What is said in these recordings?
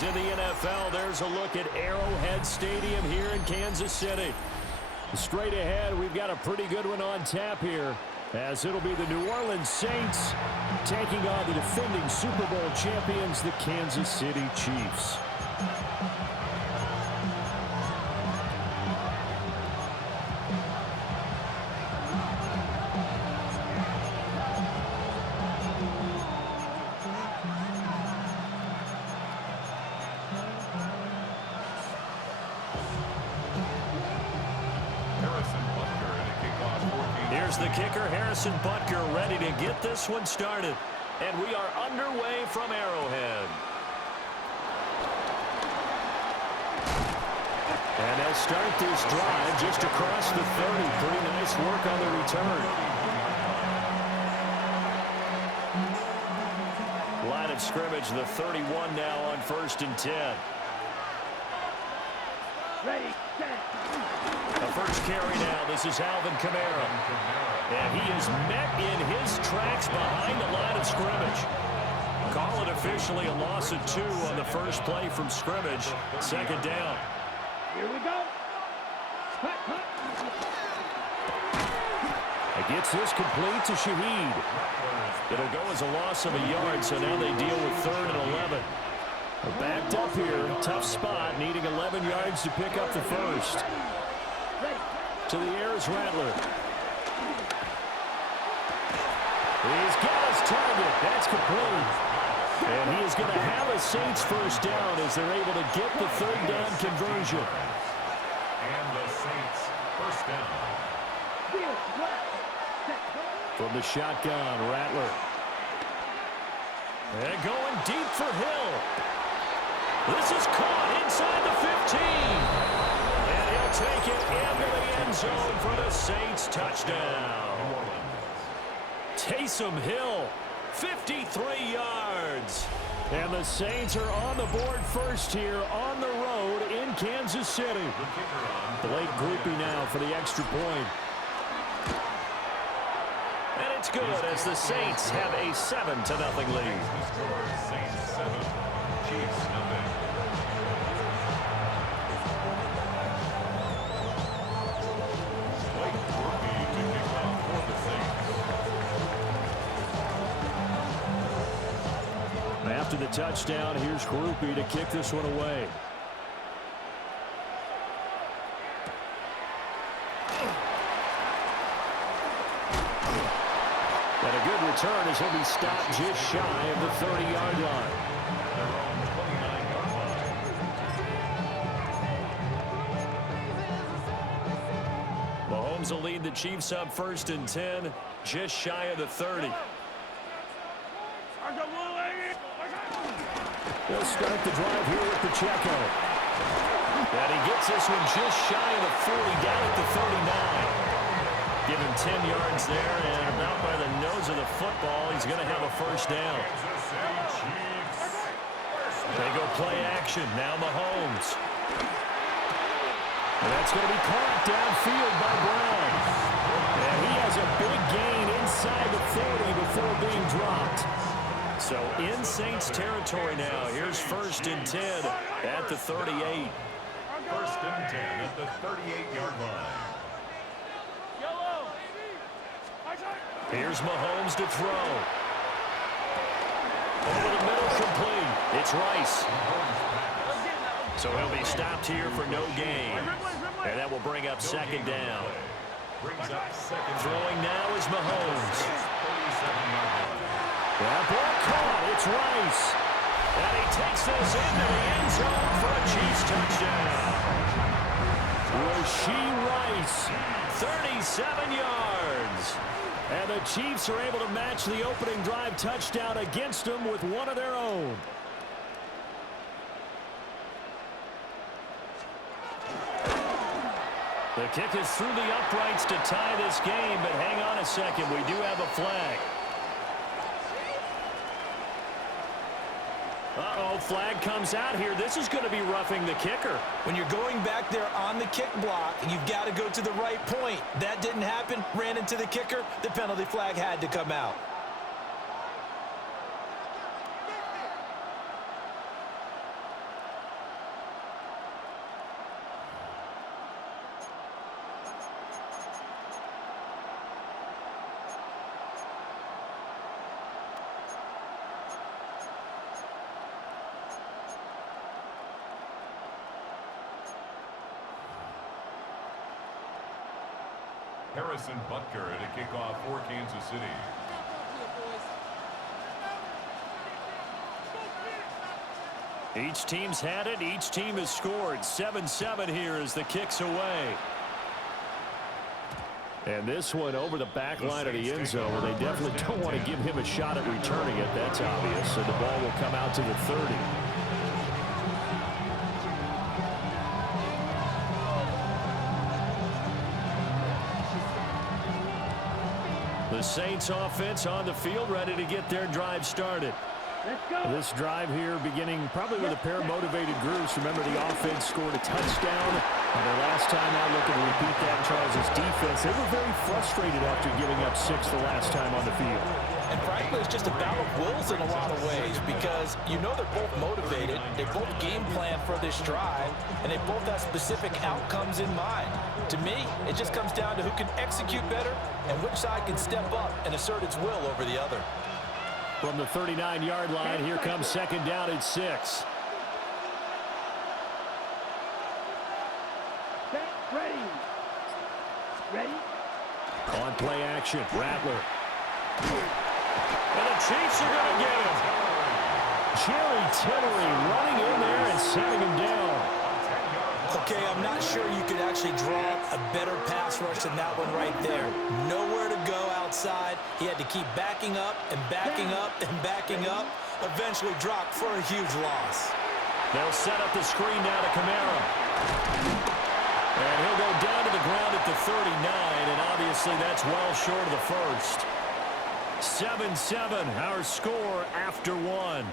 games in the NFL. There's a look at Arrowhead Stadium here in Kansas City. Straight ahead, we've got a pretty good one on tap here, as it'll be the New Orleans Saints taking on the defending Super Bowl champions, the Kansas City Chiefs. Here's the kicker, Harrison Butker, ready to get this one started. And we are underway from Arrowhead. And they'll start this drive just across the 30. Pretty nice work on the return. Line of scrimmage, the 31 now on 1st and 10. Ready, set. The first carry now. This is Alvin Kamara. And he is met in his tracks behind the line of scrimmage. Call it officially a loss of 2 on the first play from scrimmage. Second down. Here we go. It gets this complete to Shaheed. It'll go as a loss of a yard, so now they deal with 3rd and 11. They're backed up here. Tough spot, needing 11 yards to pick up the first. To the air is Rattler. He's got his target. That's complete. And he is going to have a Saints first down as they're able to get the 3rd down conversion. And the Saints first down. From the shotgun, Rattler. And going deep for Hill. This is caught inside the 15. And he'll take it into the end zone for the Saints touchdown. Taysom Hill, 53 yards. And the Saints are on the board first here on the road in Kansas City. Blake groupie now for the extra point. And it's good as the Saints have a 7-0 lead. Saints 7, Chiefs 0. After the touchdown, here's Groupie to kick this one away. And a good return as he'll be stopped just shy of the 30-yard line. Mahomes will lead the Chiefs up 1st and 10, just shy of the 30. They'll start the drive here with Pacheco. And he gets this one just shy of the 40, down at the 39. Give him 10 yards there, and about by the nose of the football, he's going to have a first down. They go play action. Now Mahomes. And that's going to be caught downfield by Brown. And he has a big gain inside the 40 before being dropped. So in Saints territory now. Here's 1st and 10 at the 38. 1st and 10 at the 38-yard line. Here's Mahomes to throw. Over the middle, complete. It's Rice. So he'll be stopped here for no gain. And that will bring up 2nd down. Throwing now is Mahomes. That ball caught. It's Rice. And he takes this into the end zone for a Chiefs touchdown. Rashee Rice, 37 yards. And the Chiefs are able to match the opening drive touchdown against them with one of their own. The kick is through the uprights to tie this game, but hang on a second. We do have a flag. Uh-oh, flag comes out here. This is going to be roughing the kicker. When you're going back there on the kick block, you've got to go to the right point. That didn't happen. Ran into the kicker. The penalty flag had to come out. Harrison Butker to kick off for Kansas City. Each team's had it. Each team has scored. 7-7 here as the kick's away. And this one over the back line of the end zone. Well, they definitely don't want to give him a shot at returning it. That's obvious. So the ball will come out to the 30. The Saints offense on the field, ready to get their drive started. Let's go. This drive here beginning probably with a pair of motivated groups. Remember, the offense scored a touchdown. And the last time out, looking to repeat that, Charles' defense, they were very frustrated after giving up 6 the last time on the field. And frankly, it's just a battle of wills in a lot of ways because you know they're both motivated. They both game plan for this drive, and they both have specific outcomes in mind. To me, it just comes down to who can execute better and which side can step up and assert its will over the other. From the 39-yard line, here comes second down at 6. Ready. Ready. On play action, Rattler. And the Chiefs are going to get him. Jerry Tillery running in there and setting him down. Okay, I'm not sure you could actually draw a better pass rush than that one right there. Nowhere to go outside. He had to keep backing up and backing up and backing up. Eventually dropped for a huge loss. They'll set up the screen now to Kamara. And he'll go down to the ground at the 39, and obviously that's well short of the first. 7-7, our score after 1.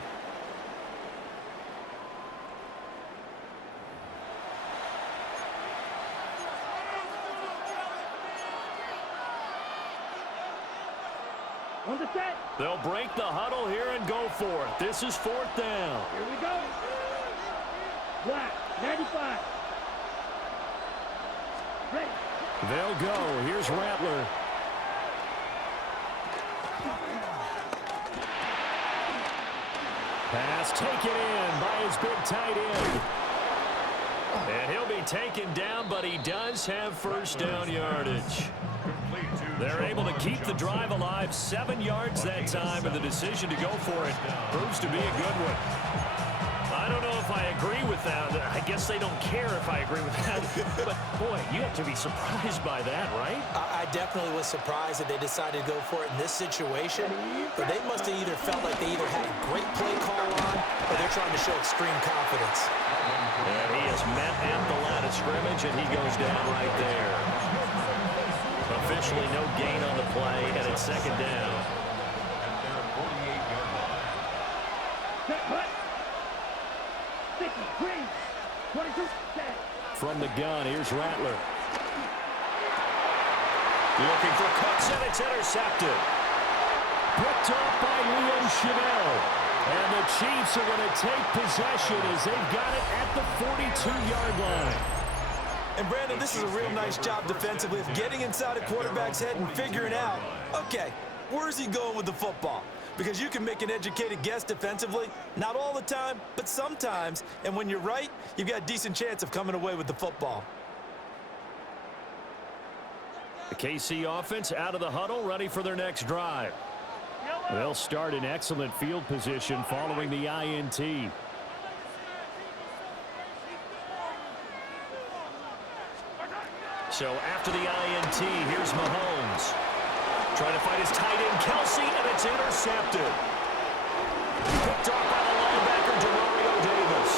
On the set. They'll break the huddle here and go for it. This is 4th down. Here we go. Black, 95. Ready. They'll go. Here's Rattler. Pass taken in by his big tight end. And he'll be taken down, but he does have first down yardage. They're able to keep the drive alive. 7 yards that time, and the decision to go for it proves to be a good one. I don't know if I agree with that. I guess they don't care if I agree with that. But, boy, you have to be surprised by that, right? I definitely was surprised that they decided to go for it in this situation. But they must have either felt like they either had a great play call on or they're trying to show extreme confidence. And he is met at the line of scrimmage, and he goes down right there. Officially no gain on the play, and it's second down. From the gun, here's Rattler. Looking for Cooks, and it's intercepted. Picked off by Liam Chanel. And the Chiefs are going to take possession as they've got it at the 42-yard line. And, Brandon, this is a real nice job defensively of getting inside a quarterback's head and figuring out, okay, where's he going with the football? Because you can make an educated guess defensively, not all the time, but sometimes. And when you're right, you've got a decent chance of coming away with the football. The KC offense out of the huddle, ready for their next drive. They'll start in excellent field position following the INT. So after the INT, here's Mahomes. Trying to find his tight end, Kelsey, and it's intercepted. Picked off by the linebacker, Demario Davis.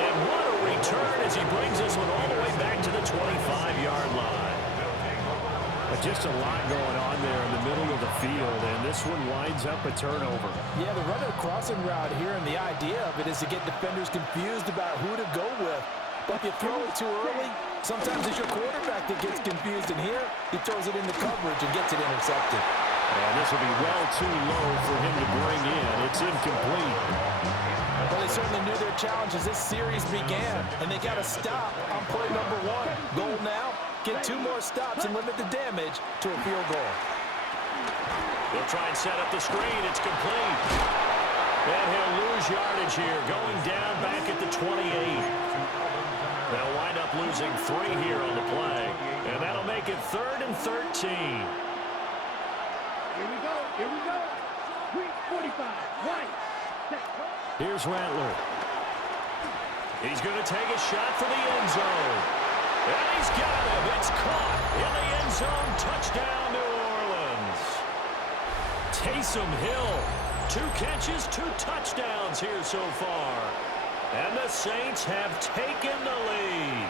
And what a return as he brings this one all the way back to the 25-yard line. But just a lot going on there in the middle of the field, and this one winds up a turnover. Yeah, they're running a crossing route here, and the idea of it is to get defenders confused about who to go with. But if you throw it too early, sometimes it's your quarterback that gets confused, and here he throws it into coverage and gets it intercepted. And this will be well too low for him to bring in. It's incomplete. Well, they certainly knew their challenge as this series began, and they got to stop on play number 1. Goal now, get 2 more stops and limit the damage to a field goal. They'll try and set up the screen. It's complete. And he'll lose yardage here, going down back at the 28. They'll wind up losing 3 here on the play. And that'll make it 3rd and 13. Here we go. Here we go. 3:45. Right. Set. Here's Rattler. He's going to take a shot for the end zone. And he's got him. It's caught in the end zone. Touchdown, New Orleans. Taysom Hill. 2 catches, 2 touchdowns here so far. And the Saints have taken the lead.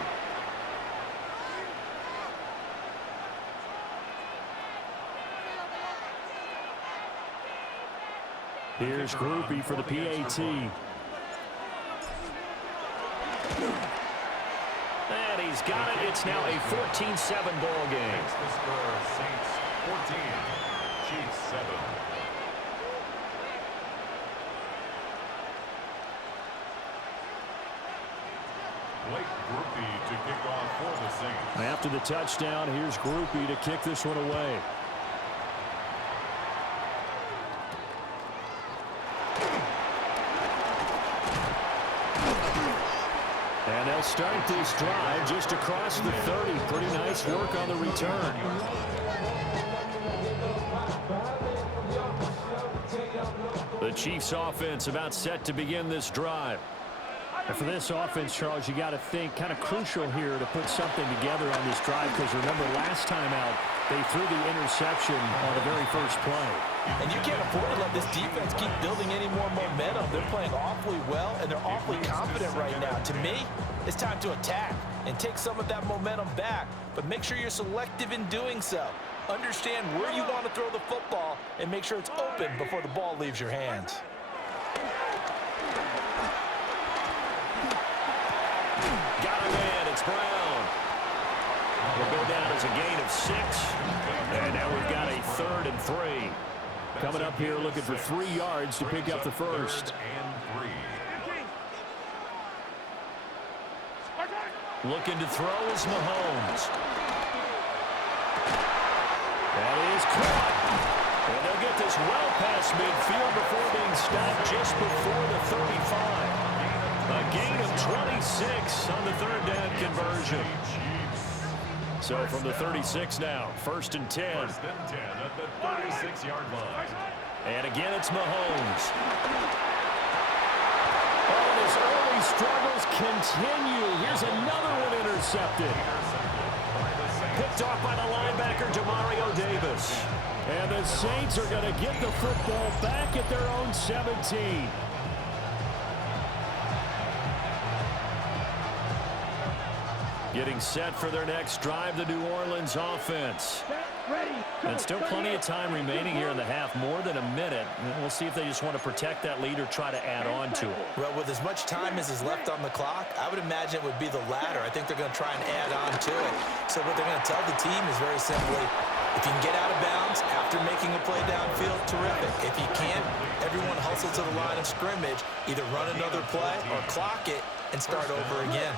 Here's Groupie for the PAT. And he's got it. It's now a 14-7 ball game. The score, Saints 14, Chiefs 7. Blake Groupie to kick off for the Saints. After the touchdown, here's Groupie to kick this one away. And they'll start this drive just across the 30. Pretty nice work on the return. The Chiefs offense about set to begin this drive. And for this offense, Charles, you got to think kind of crucial here to put something together on this drive, because remember last time out they threw the interception on the very first play. And you can't afford to let this defense keep building any more momentum. They're playing awfully well, and they're awfully confident right now. To me, it's time to attack and take some of that momentum back, but make sure you're selective in doing so. Understand where you want to throw the football and make sure it's open before the ball leaves your hands. Got him in. It's Brown. Will go down as a gain of 6. And now we've got a 3rd and 3. Coming up here looking for 3 yards to pick up the first. Looking to throw is Mahomes. That is caught. And they'll get this well past midfield before being stopped just before the 35. A gain of 26 on the 3rd down conversion. So from the 36 now, 1st and 10. 1st and 10 at the 36-yard line. And again, it's Mahomes. Oh, his early struggles continue. Here's another one intercepted. Picked off by the linebacker, Demario Davis. And the Saints are going to get the football back at their own 17. Getting set for their next drive, the New Orleans offense. And still plenty of time remaining here in the half, more than a minute. We'll see if they just want to protect that lead or try to add on to it. Well, with as much time as is left on the clock, I would imagine it would be the latter. I think they're going to try and add on to it. So what they're going to tell the team is very simply, if you can get out of bounds after making a play downfield, terrific. If you can't, everyone hustle to the line of scrimmage, either run another play or clock it and start over again.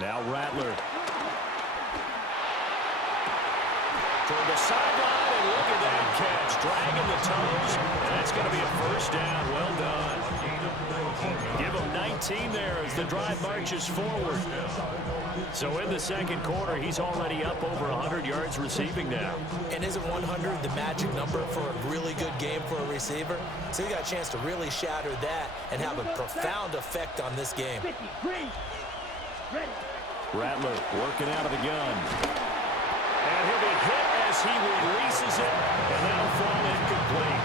Now Rattler. Toward the sideline, and look at that catch. Dragging the toes, and that's going to be a 1st down. Well done. Give him 19 there as the drive marches forward. So in the 2nd quarter, he's already up over 100 yards receiving now. And isn't 100 the magic number for a really good game for a receiver? So you got a chance to really shatter that and have a profound effect on this game. Rattler working out of the gun. And he'll be hit as he releases it, and that'll fall incomplete.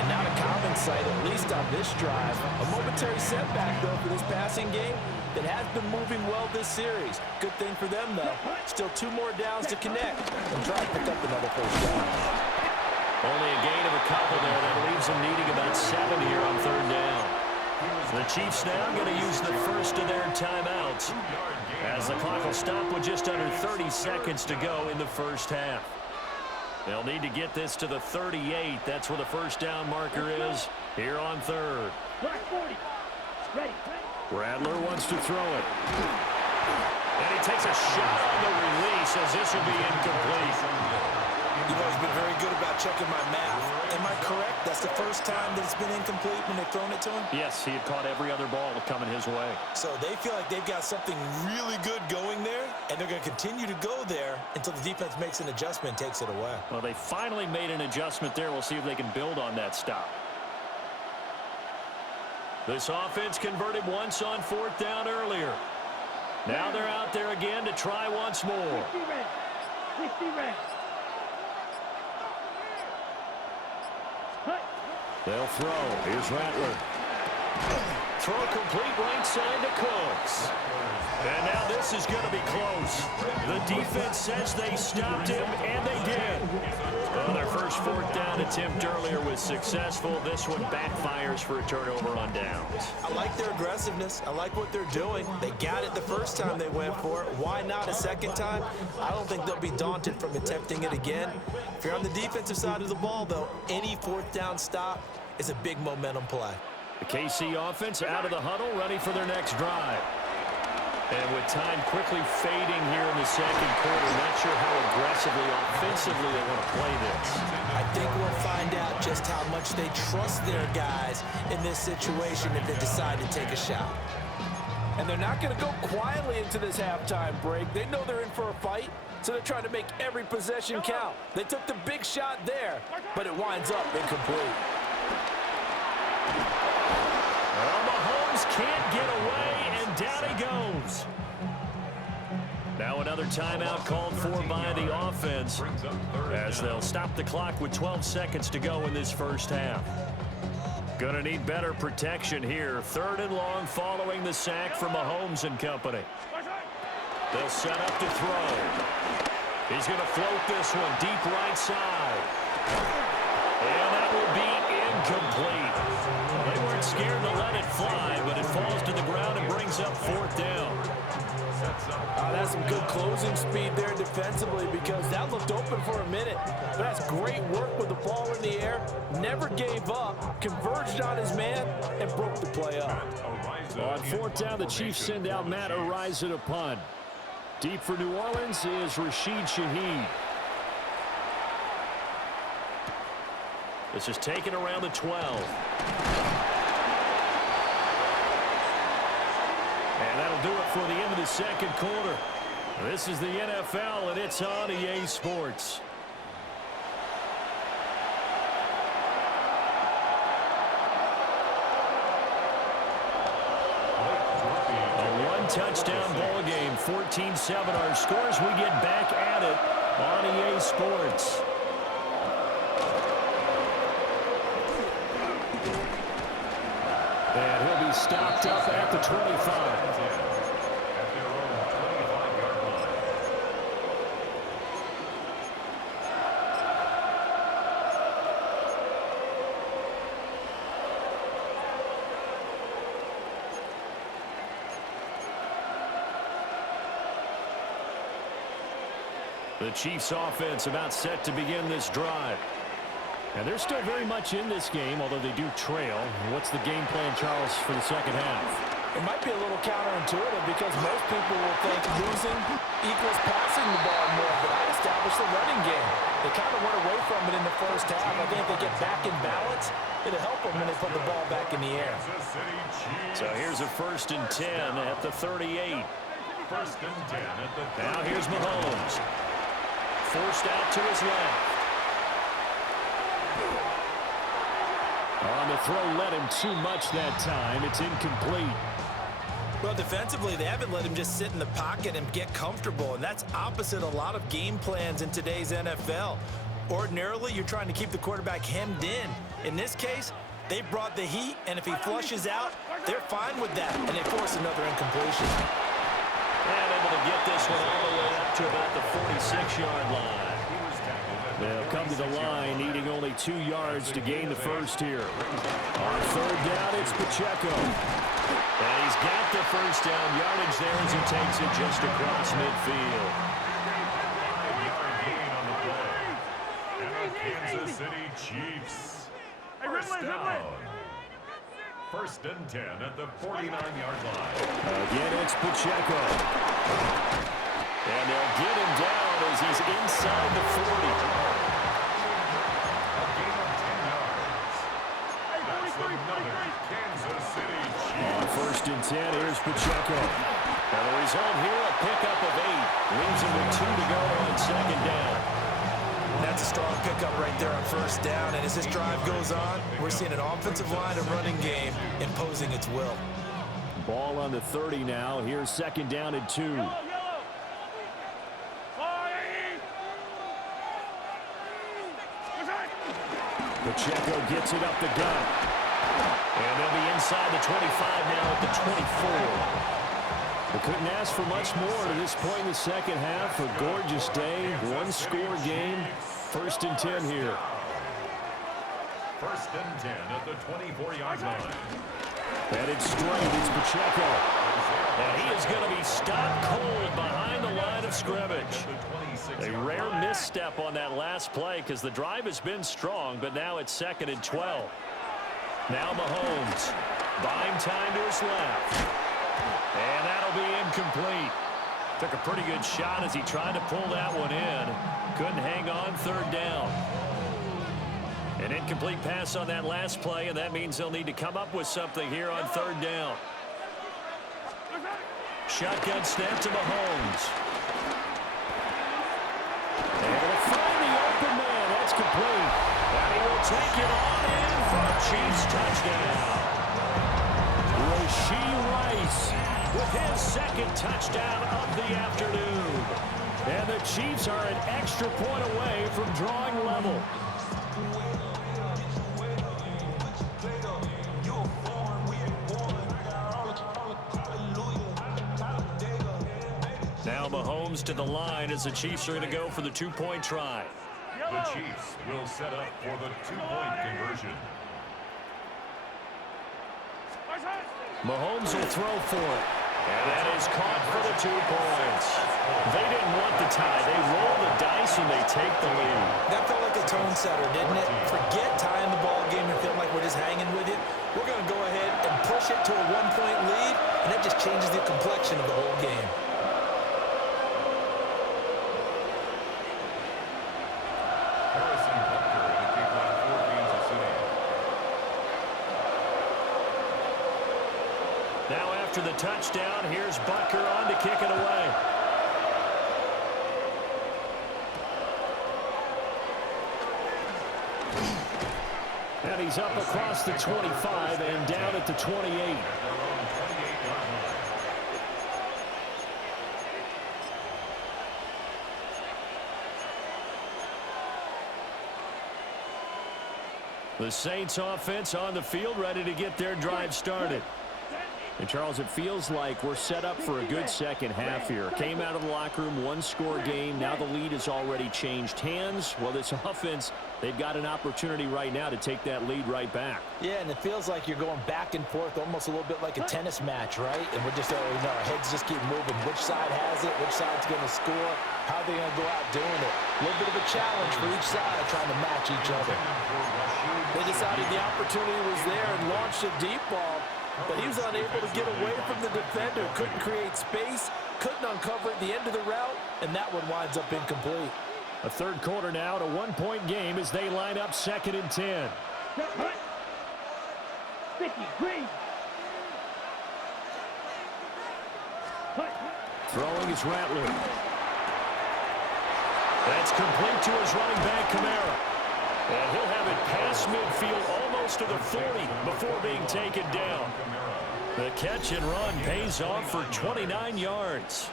And not a common sight, at least on this drive. A momentary setback, though, for this passing game that has been moving well this series. Good thing for them, though. Still 2 more downs to connect and try to pick up another 1st down. Only a gain of a couple there. That leaves them needing about 7 here on 3rd down. The Chiefs now going to use the first of their timeouts, as the clock will stop with just under 30 seconds to go in the 1st half. They'll need to get this to the 38. That's where the 1st down marker is here on 3rd. Rattler wants to throw it. And he takes a shot on the release as this will be incomplete. You've always been very good about checking my math. Am I correct? That's the first time that it's been incomplete when they've thrown it to him? Yes, he had caught every other ball coming his way. So they feel like they've got something really good going there, and they're going to continue to go there until the defense makes an adjustment and takes it away. Well, they finally made an adjustment there. We'll see if they can build on that stop. This offense converted once on 4th down earlier. Now they're out there again to try once more. 60 reps. They'll throw. Here's Rattler. Throw complete right side to Cooks. And now this is going to be close. The defense says they stopped him, and they did. Well, their first 4th down attempt earlier was successful. This one backfires for a turnover on downs. I like their aggressiveness. I like what they're doing. They got it the first time they went for it. Why not a second time? I don't think they'll be daunted from attempting it again. If you're on the defensive side of the ball, though, any 4th down stop is a big momentum play. The KC offense out of the huddle, ready for their next drive. And with time quickly fading here in the second quarter, not sure how aggressively, offensively they want to play this. I think we'll find out just how much they trust their guys in this situation if they decide to take a shot. And they're not going to go quietly into this halftime break. They know they're in for a fight, so they're trying to make every possession count. They took the big shot there, but it winds up incomplete. Well, Mahomes can't get away, and down he goes. Now another timeout called for by the offense as they'll stop the clock with 12 seconds to go in this first half. Gonna need better protection here. 3rd and long following the sack from Mahomes and company. They'll set up to throw. He's gonna float this one deep right side. And that will be incomplete. Well, they weren't scared to let it fly, but it falls to the ground and brings up 4th down. That's some good closing speed there defensively because that looked open for a minute. But that's great work with the ball in the air. Never gave up, converged on his man, and broke the play up. On 4th down, the Chiefs send out Matt Araiza to punt. Deep for New Orleans is Rashid Shaheed. This is taken around the 12. And that'll do it for the end of the second quarter. This is the NFL, and it's on EA Sports. A one-touchdown ball game, 14-7 our scores. We get back at it on EA Sports. And he'll be stopped up at the 25. The Chiefs offense about set to begin this drive. And they're still very much in this game, although they do trail. What's the game plan, Charles, for the second half? It might be a little counterintuitive because most people will think losing equals passing the ball more, but I established the running game. They kind of went away from it in the first half. I think if they get back in balance, it'll help them when they put the ball back in the air. So here's a 1st and 10 at the 38. 1st and 10 at the 38. Now here's Mahomes. Forced out to his left. On the throw, let him too much that time. It's incomplete. Well, defensively, they haven't let him just sit in the pocket and get comfortable, and that's opposite a lot of game plans in today's NFL. Ordinarily, you're trying to keep the quarterback hemmed in. In this case, they brought the heat, and if he flushes out, they're fine with that, and they force another incompletion. And able to get this one all the way up to about the 46-yard line. They'll come to the line, needing only 2 yards to gain the first here. On 3rd down, it's Pacheco. And he's got the first down yardage there as he takes it just across midfield. 5-yard gain on the play. And the Kansas City Chiefs. First down. 1st and 10 at the 49-yard line. Again, it's Pacheco. And they'll get him down as he's inside the 40. A gain of 10 yards. 10. Here's Pacheco. And the result here, a pickup of 8. Leaves him with 2 to go on second down. That's a strong pickup right there on first down. And as this drive goes on, we're seeing an offensive line and running game imposing its will. Ball on the 30 now. Here's second down and 2. Pacheco gets it up the gut. And they'll be inside the 25 now at the 24. They couldn't ask for much more to this point in the second half. A gorgeous day, one-score game. First and 10 here. First and 10 at the 24-yard line. Headed straight, it's Pacheco. And he is going to be stopped cold behind the line of scrimmage. A rare misstep on that last play because the drive has been strong, but now it's second and 12. Now Mahomes, buying time to his left. And that'll be incomplete. Took a pretty good shot as he tried to pull that one in. Couldn't hang on third down. An incomplete pass on that last play, and that means they'll need to come up with something here on third down. Shotgun snap to Mahomes. Able to find the open man. That's complete. And he will take it on in for a Chiefs touchdown. Rashee Rice with his second touchdown of the afternoon. And the Chiefs are an extra point away from drawing level. Now Mahomes to the line as the Chiefs are going to go for the two-point try. The Chiefs will set up for the two-point conversion. Mahomes will throw for it. And that is caught for the 2 points. They didn't want the tie. They roll the dice and they take the lead. That felt like a tone setter, didn't it? Forget tying the ball game and feeling like we're just hanging with it. We're going to go ahead and push it to a one-point lead, and that just changes the complexion of the whole game. Now after the touchdown, here's Butker on to kick it away. And he's up across the 25 and down at the 28. The Saints offense on the field, ready to get their drive started. And, Charles, it feels like we're set up for a good second half here. Came out of the locker room, one-score game. Now the lead has already changed hands. Well, this offense, they've got an opportunity right now to take that lead right back. Yeah, and it feels like you're going back and forth, almost a little bit like a tennis match, right? And we're just, our heads just keep moving. Which side has it? Which side's going to score? How are they going to go out doing it? A little bit of a challenge for each side trying to match each other. They decided the opportunity was there and launched a deep ball. But he was unable to get away from the defender, couldn't create space, couldn't uncover at the end of the route, and that one winds up incomplete. A third quarter now, a one-point game as they line up second and 10. 50, green. Throwing is Rattler. That's complete to his running back, Kamara. And he'll have it past midfield almost to the 40 before being taken down. The catch and run pays off for 29 yards.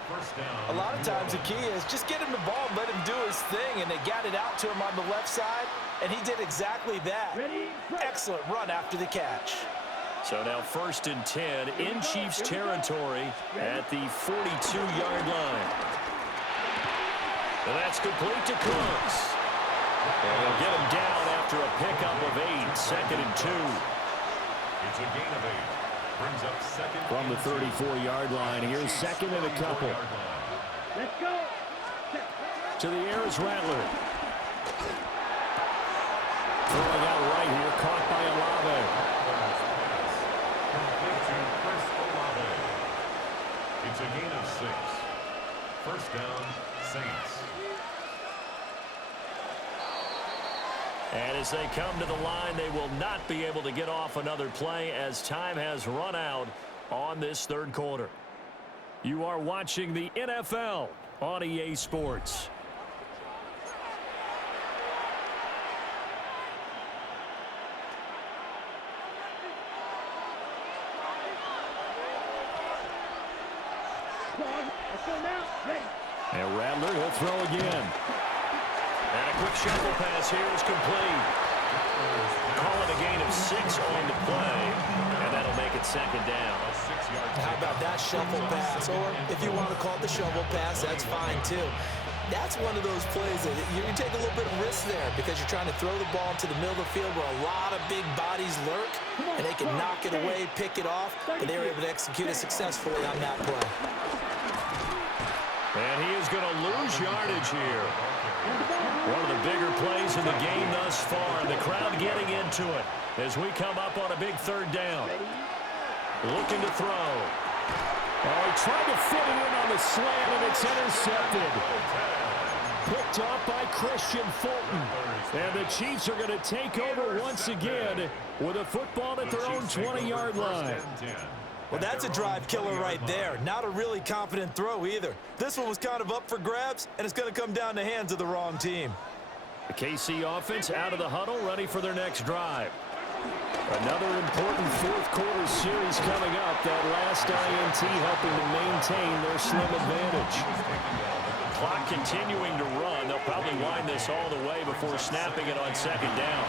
A lot of times the key is just get him the ball and let him do his thing, and they got it out to him on the left side, and he did exactly that. Excellent run after the catch. So now first and 10 in Chiefs territory at the 42-yard line. And that's complete to Cooks. And they'll get him down after a pickup of 8, second and 2. It's a gain of 8. Brings up second From the 34-yard line, here's second and a couple. Let's go. To the air is Rattler. Throwing out right here, caught by Olave. Complete to Chris Olave. It's a gain of 6. First down, Saints. And as they come to the line, they will not be able to get off another play as time has run out on this third quarter. You are watching the NFL on EA Sports. And Rattler will throw again. And a quick shuffle pass here is complete. Call it a gain of 6 on the play, and that'll make it second down. How about that shuffle pass? Or if you want to call it the shovel pass, that's fine too. That's one of those plays that you take a little bit of risk there because you're trying to throw the ball into the middle of the field where a lot of big bodies lurk, and they can knock it away, pick it off, and they were able to execute it successfully on that play. And he is going to lose yardage here. One of the bigger plays in the game thus far, and the crowd getting into it as we come up on a big third down. Looking to throw. Oh, he tried to fit it in on the slant, and it's intercepted. Picked off by Christian Fulton. And the Chiefs are going to take over once again with a football at their own 20-yard line. Well, that's a drive killer right there. Not a really confident throw either. This one was kind of up for grabs, and it's going to come down the hands of the wrong team. The KC offense out of the huddle, ready for their next drive. Another important fourth quarter series coming up. That last INT helping to maintain their slim advantage. Clock continuing to run. They'll probably wind this all the way before snapping it on second down.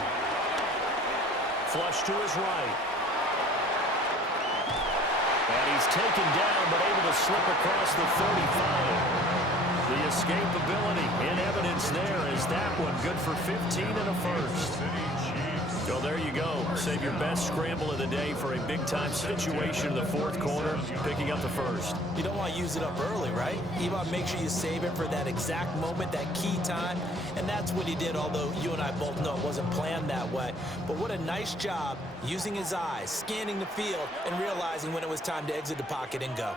Flush to his right. And he's taken down, but able to slip across the 35. The escapability in evidence there is that one good for 15 and a first. So there you go. Save your best scramble of the day for a big-time situation in the fourth quarter, picking up the first. You don't want to use it up early, right? You want to make sure you save it for that exact moment, that key time. And that's what he did, although you and I both know it wasn't planned that way. But what a nice job using his eyes, scanning the field, and realizing when it was time to exit the pocket and go.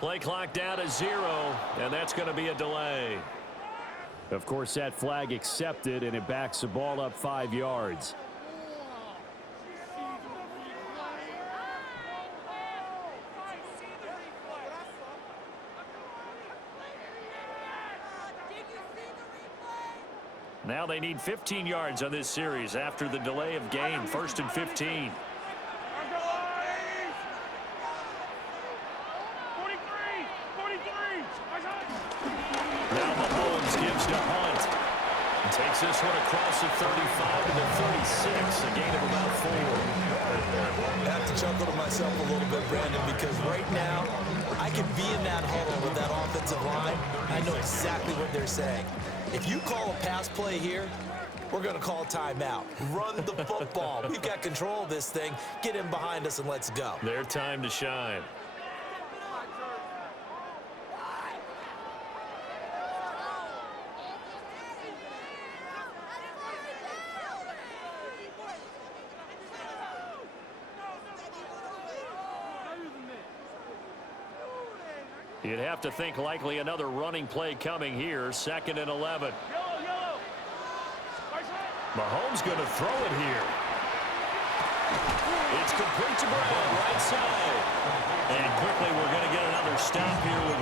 Play clock down to 0, and that's going to be a delay. Of course, that flag accepted, and it backs the ball up 5 yards. Now they need 15 yards on this series after the delay of game. 1st and 15. Takes this one across the 35 to the 36, a gain of about 4. I have to chuckle to myself a little bit, Brandon, because right now I could be in that huddle with that offensive line. I know exactly what they're saying. If you call a pass play here, we're going to call timeout. Run the football. We've got control of this thing. Get in behind us and let's go. Their time to shine. You'd have to think likely another running play coming here. 2nd and 11. Mahomes going to throw it here. It's complete to Brown, right side. And quickly we're going to get another stop here with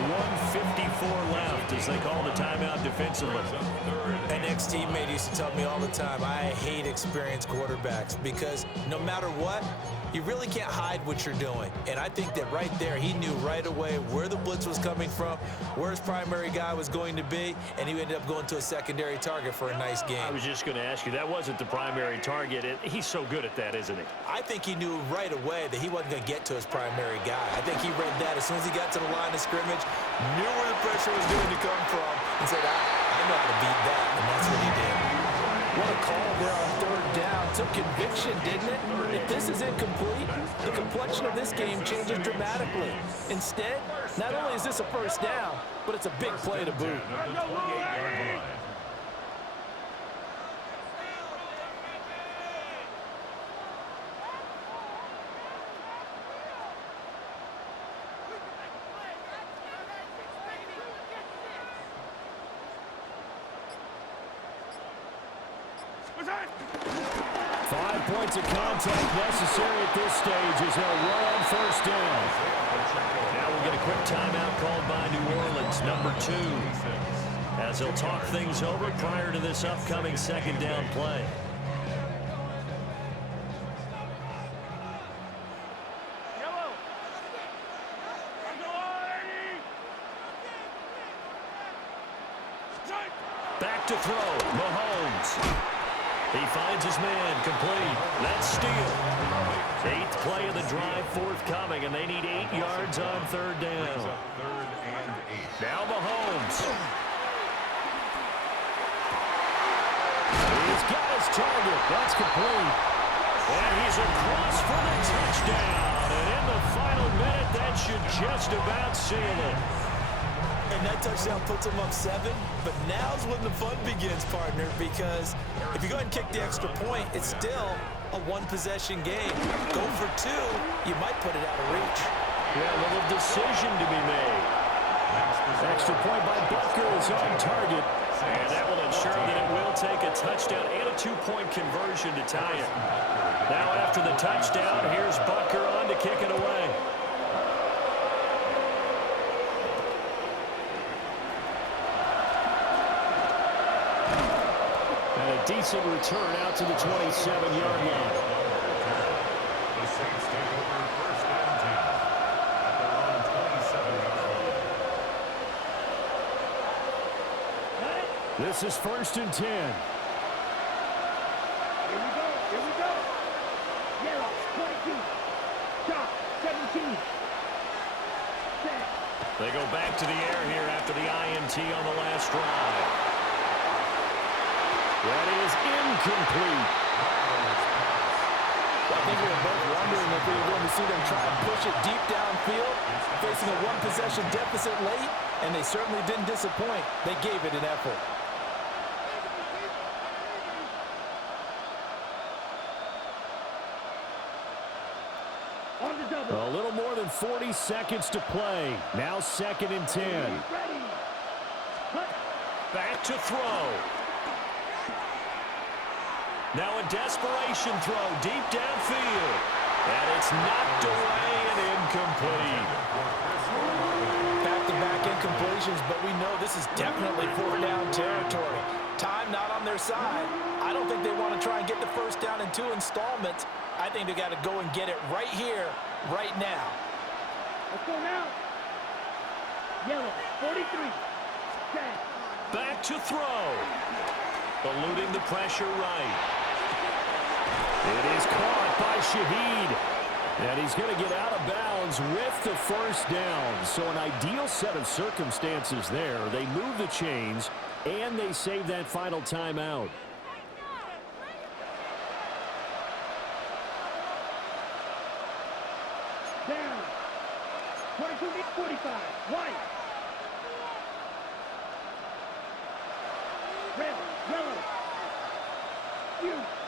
1:54 left as they call the timeout defensively. An ex-teammate used to tell me all the time, I hate experienced quarterbacks because no matter what, you really can't hide what you're doing. And I think that right there, he knew right away where the blitz was coming from, where his primary guy was going to be, and he ended up going to a secondary target for a nice game. I was just going to ask you, that wasn't the primary target. He's so good at that, isn't he? I think he knew right away that he wasn't going to get to his primary guy. I think he read that as soon as he got to the line of scrimmage, knew where the pressure was going to come from, and said, I know how to beat that, and that's what he did. What a call there on third down. Took conviction, didn't it? If this is incomplete, the complexion of this game changes dramatically. Instead, not only is this a first down, but it's a big play to boot. 5 points of contact necessary at this stage as they'll roll on first down. Now we'll get a quick timeout called by New Orleans, number 2, as they'll talk things over prior to this upcoming second down play. Back to throw, Mahomes. He finds his man, complete. That's steal. 8th play of the drive forthcoming, and they need 8 yards on third down. Now Mahomes. He's got his target. That's complete. And he's across for the touchdown. And in the final minute, that should just about seal it. And that touchdown puts him up 7, but now's when the fun begins, partner, because if you go ahead and kick the extra point, it's still a one-possession game. Go for 2, you might put it out of reach. Yeah, a little decision to be made. Extra point by Butker is on target, and that will ensure that it will take a touchdown and a 2-point conversion to tie it. Now after the touchdown, here's Butker on to kick it away. Decent return out to the 27-yard line. The Saints take over first and 10 at their own 27-yard line. This is first and 10. Here we go. Here we go. Yellow, 22. Top, 17. Set. They go back to the air here after the INT on the last drive. That is incomplete. I think we were both wondering if we were going to see them try and push it deep downfield, facing a one-possession deficit late, and they certainly didn't disappoint. They gave it an effort. A little more than 40 seconds to play. Now second and 10. Back to throw. Now a desperation throw deep downfield. And it's knocked away and incomplete. Back-to-back incompletions, but we know this is definitely 4th-down territory. Time not on their side. I don't think they want to try and get the first down in 2 installments. I think they got to go and get it right here, right now. Let's go now. Yellow, 43. Set. Back to throw. Eluding the pressure right. It is caught by Shaheed. And he's going to get out of bounds with the first down. So an ideal set of circumstances there. They move the chains, and they save that final timeout. Down. 22, 45. White. Red, yellow.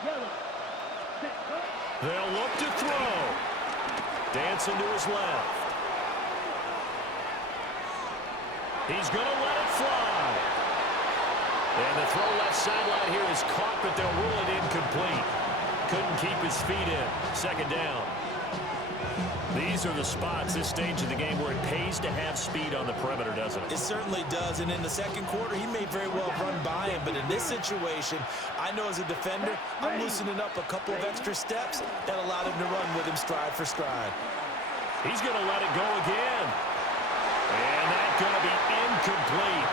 Yellow. Set. They'll look to throw. Dancing to his left. He's going to let it fly. And the throw left sideline here is caught, but they'll rule it incomplete. Couldn't keep his feet in. Second down. These are the spots, this stage of the game, where it pays to have speed on the perimeter, doesn't it? It certainly does, and in the second quarter, he may very well run by him, but in this situation, I know as a defender, I'm loosening up a couple of extra steps that allowed him to run with him stride for stride. He's going to let it go again. And that's going to be incomplete.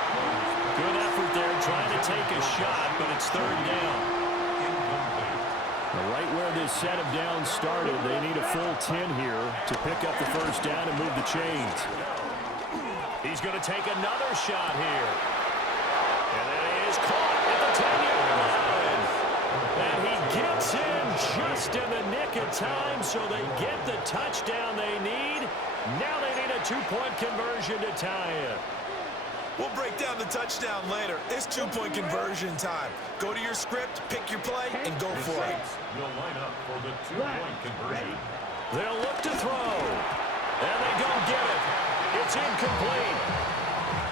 Good effort there, trying to take a shot, but it's third down. Right where this set of downs started, they need a full 10 here to pick up the first down and move the chains. He's going to take another shot here. And that is caught at the 10-yard line. And he gets in just in the nick of time, so they get the touchdown they need. Now they need a 2-point conversion to tie it. We'll break down the touchdown later. It's 2-point conversion time. Go to your script, pick your play, and go for it. Will line up for the 2-point conversion. They'll look to throw. And they don't get it. It's incomplete.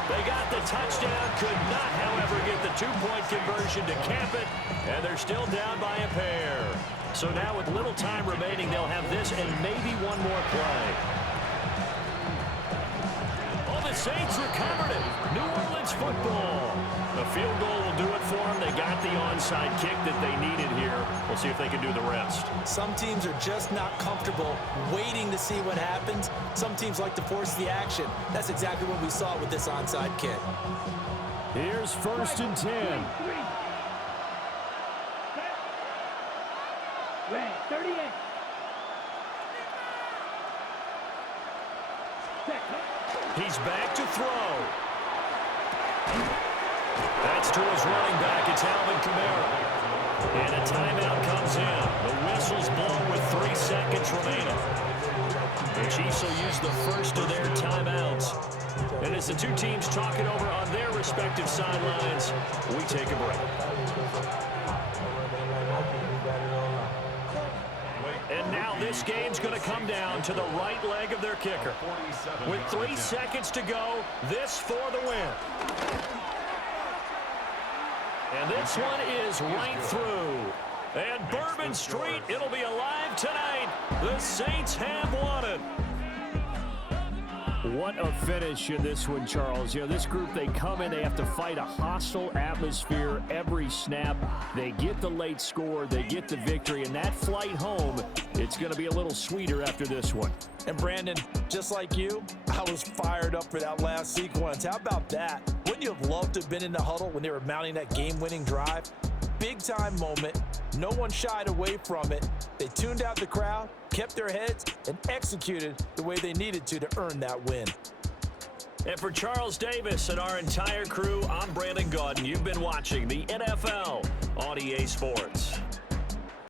They got the touchdown, could not, however, get the two-point conversion to camp it, and they're still down by a pair. So now with little time remaining, they'll have this and maybe one more play. Oh, the Saints recovered it. New Orleans football. A field goal will do it for them. They got the onside kick that they needed here. We'll see if they can do the rest. Some teams are just not comfortable waiting to see what happens. Some teams like to force the action. That's exactly what we saw with this onside kick. Here's 1st and 10. Red, 38. He's back to throw. That's to his running back. It's Alvin Kamara. And a timeout comes in. The whistle's blown with 3 seconds remaining. The Chiefs will use the first of their timeouts. And as the two teams talk it over on their respective sidelines, we take a break. And now this game's going to come down to the right leg of their kicker. With 3 seconds to go, this for the win. And this one is right through. And Bourbon Street, it'll be alive tonight. The Saints have won it. What a finish in this one, Charles. You know, this group, they come in, they have to fight a hostile atmosphere every snap. They get the late score, they get the victory, and that flight home, it's going to be a little sweeter after this one. And Brandon, just like you, I was fired up for that last sequence. How about that? Wouldn't you have loved to have been in the huddle when they were mounting that game-winning drive? Big-time moment. No one shied away from it. They tuned out the crowd, kept their heads, and executed the way they needed to earn that win. And for Charles Davis and our entire crew, I'm Brandon Gaudin. You've been watching the NFL on EA Sports.